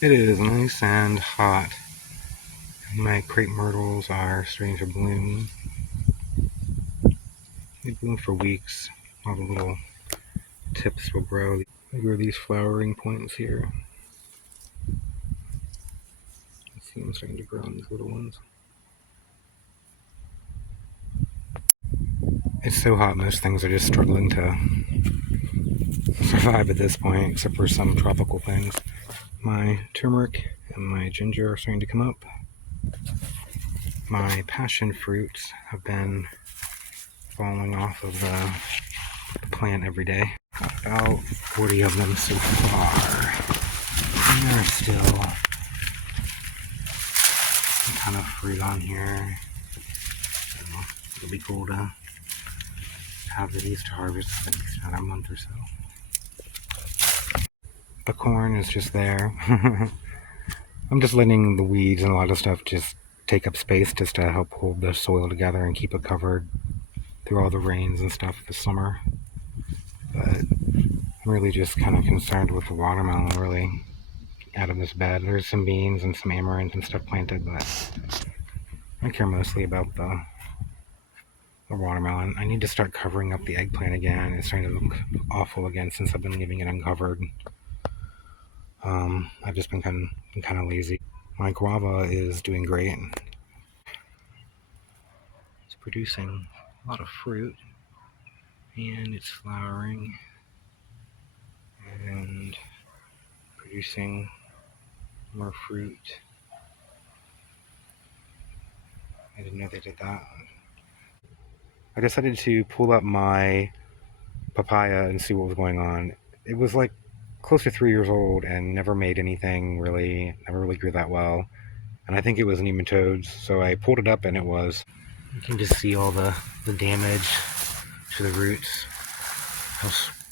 It is nice and hot. My crepe myrtles are starting to bloom. They bloom for weeks. All the little tips will grow. They grow these flowering points here. See them starting to grow on these little ones. It's so hot, most things are just struggling to survive at this point, except for some tropical things. My turmeric and my ginger are starting to come up. My passion fruits have been falling off of the plant every day. About 40 of them so far. And there's still some kind of fruit on here. So it'll be cool to have these to harvest in at least another month or so. The corn is just there. I'm just letting the weeds and a lot of stuff just take up space just to help hold the soil together and keep it covered through all the rains and stuff this summer. But I'm really just kind of concerned with the watermelon really out of this bed. There's some beans and some amaranth and stuff planted, but I care mostly about the watermelon. I need to start covering up the eggplant again. It's starting to look awful again since I've been leaving it uncovered. I've just been kind of lazy. My guava is doing great. It's producing a lot of fruit, and it's flowering and producing more fruit. I didn't know they did that. I decided to pull up my papaya and see what was going on. It was like close to 3 years old and never made anything really, never really grew that well. And I think it was nematodes, so I pulled it up and it was. You can just see all the damage to the roots, how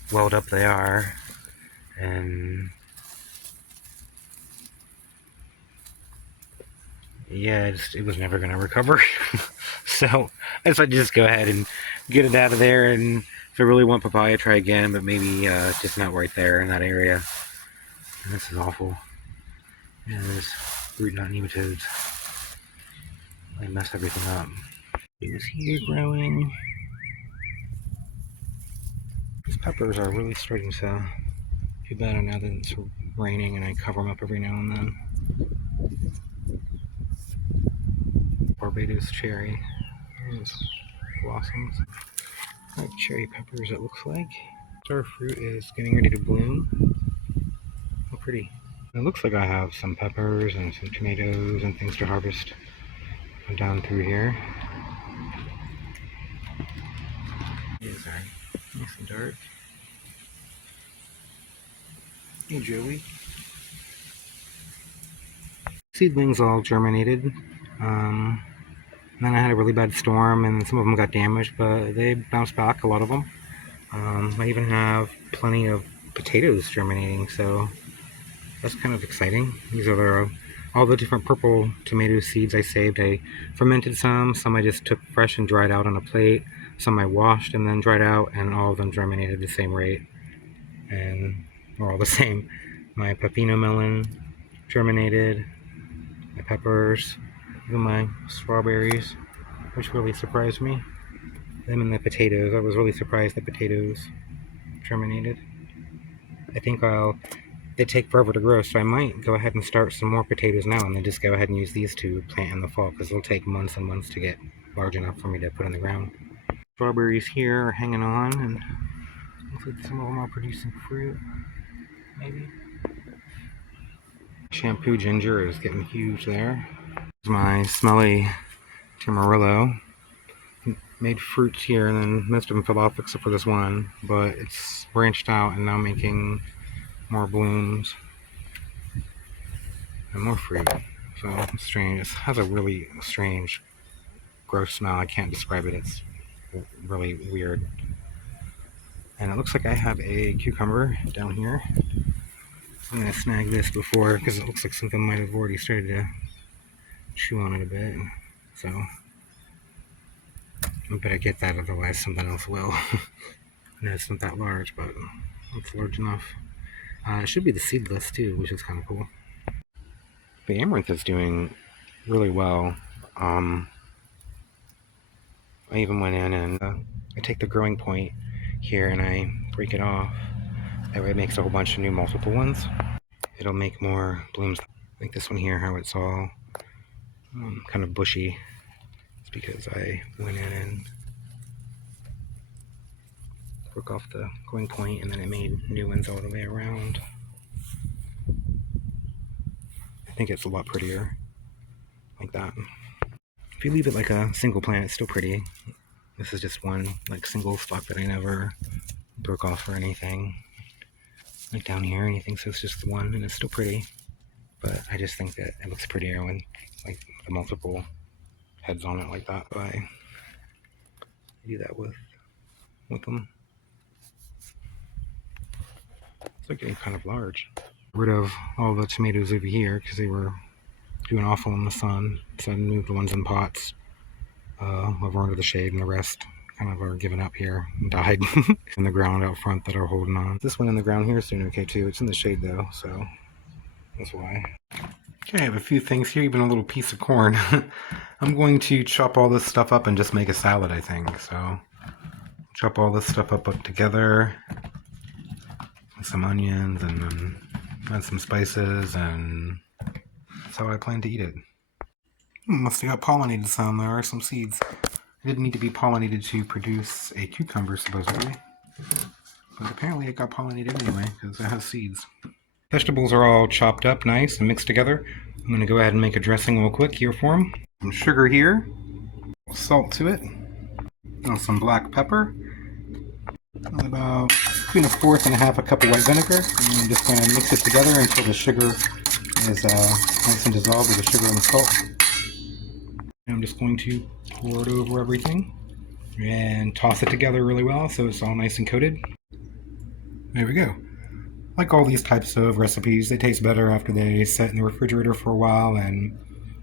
swelled up they are, and yeah, it was never going to recover. So I decided to just go ahead and get it out of there, and if I really want papaya, try again, but maybe just not right there in that area. And this is awful. Yeah, there's root knot nematodes. They messed everything up. It was here growing. These peppers are really starting to do better now that it's raining and I cover them up every now and then. Barbados cherry. There's blossoms. Like cherry peppers, it looks like. Our fruit is getting ready to bloom. How pretty. It looks like I have some peppers and some tomatoes and things to harvest down through here. These are nice and dark. Hey Joey. Seedlings all germinated. Then I had a really bad storm and some of them got damaged, but they bounced back, a lot of them. I even have plenty of potatoes germinating, so that's kind of exciting. These are all the different purple tomato seeds I saved. I fermented some I just took fresh and dried out on a plate, some I washed and then dried out, and all of them germinated the same rate, and they're all the same. My pepino melon germinated, my peppers, even my strawberries, which really surprised me. Them and the potatoes. I was really surprised the potatoes germinated. I think they take forever to grow, so I might go ahead and start some more potatoes now and then just go ahead and use these to plant in the fall, because it'll take months and months to get large enough for me to put in the ground. Strawberries here are hanging on, and looks like some of them are producing fruit, maybe. Shampoo ginger is getting huge there. Here's my smelly Tamarillo. Made fruits here, and then most of them fell off except for this one, but it's branched out and now making more blooms and more fruit. So it's strange. It has a really strange, gross smell. I can't describe it. It's really weird. And it looks like I have a cucumber down here. I'm gonna snag this before, because it looks like something might have already started to chew on it a bit. So I better get that, otherwise something else will. And it's not that large, but it's large enough. It should be the seedless too, which is kind of cool. The amaranth is doing really well. I even went in and I take the growing point here and I break it off. That way it makes a whole bunch of new multiple ones. It'll make more blooms. Like this one here, how it's all kind of bushy. It's because I went in and broke off the growing point and then it made new ones all the way around. I think it's a lot prettier like that. If you leave it like a single plant, it's still pretty. This is just one like single stalk that I never broke off or anything. Like down here, anything, so it's just one and it's still pretty. But I just think that it looks prettier when like the multiple heads on it like that. But I do that with them. It's like getting kind of large. Rid of all the tomatoes over here because they were doing awful in the sun, so I moved the ones in pots over under the shade, and the rest kind of are giving up here and died in the ground out front that are holding on. This one in the ground here is doing okay too. It's in the shade though, so that's why. Okay, I have a few things here, even a little piece of corn. I'm going to chop all this stuff up and just make a salad, I think. So chop all this stuff up together with some onions and then add some spices, and that's how I plan to eat it. Must have got pollinated some. There are some seeds. It didn't need to be pollinated to produce a cucumber, supposedly. But apparently it got pollinated anyway, because it has seeds. Vegetables are all chopped up nice and mixed together. I'm going to go ahead and make a dressing real quick here for them. Some sugar here, salt to it, and some black pepper, and about between a fourth and a half a cup of white vinegar. And I'm just going to mix it together until the sugar is nice and dissolved with the sugar and the salt. And I'm just going to pour it over everything and toss it together really well so it's all nice and coated. There we go. Like all these types of recipes, they taste better after they sit in the refrigerator for a while and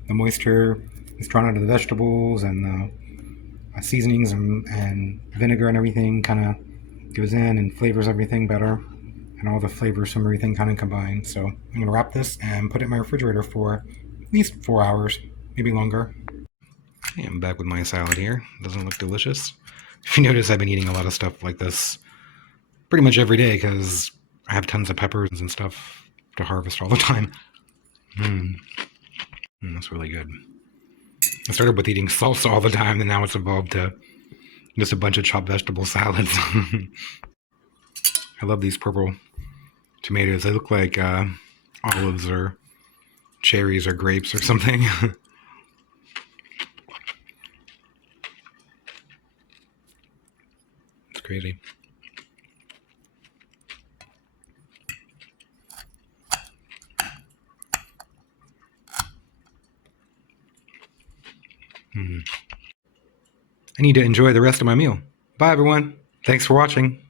the moisture is drawn out of the vegetables and the seasonings and vinegar and everything kind of goes in and flavors everything better, and all the flavors from everything kind of combine. So I'm going to wrap this and put it in my refrigerator for at least 4 hours, maybe longer. Okay, I'm back with my salad here. Doesn't it look delicious? If you notice, I've been eating a lot of stuff like this pretty much every day because I have tons of peppers and stuff to harvest all the time. That's really good. I started with eating salsa all the time, and now it's evolved to just a bunch of chopped vegetable salads. I love these purple tomatoes. They look like olives or cherries or grapes or something. It's crazy. I need to enjoy the rest of my meal. Bye, everyone. Thanks for watching.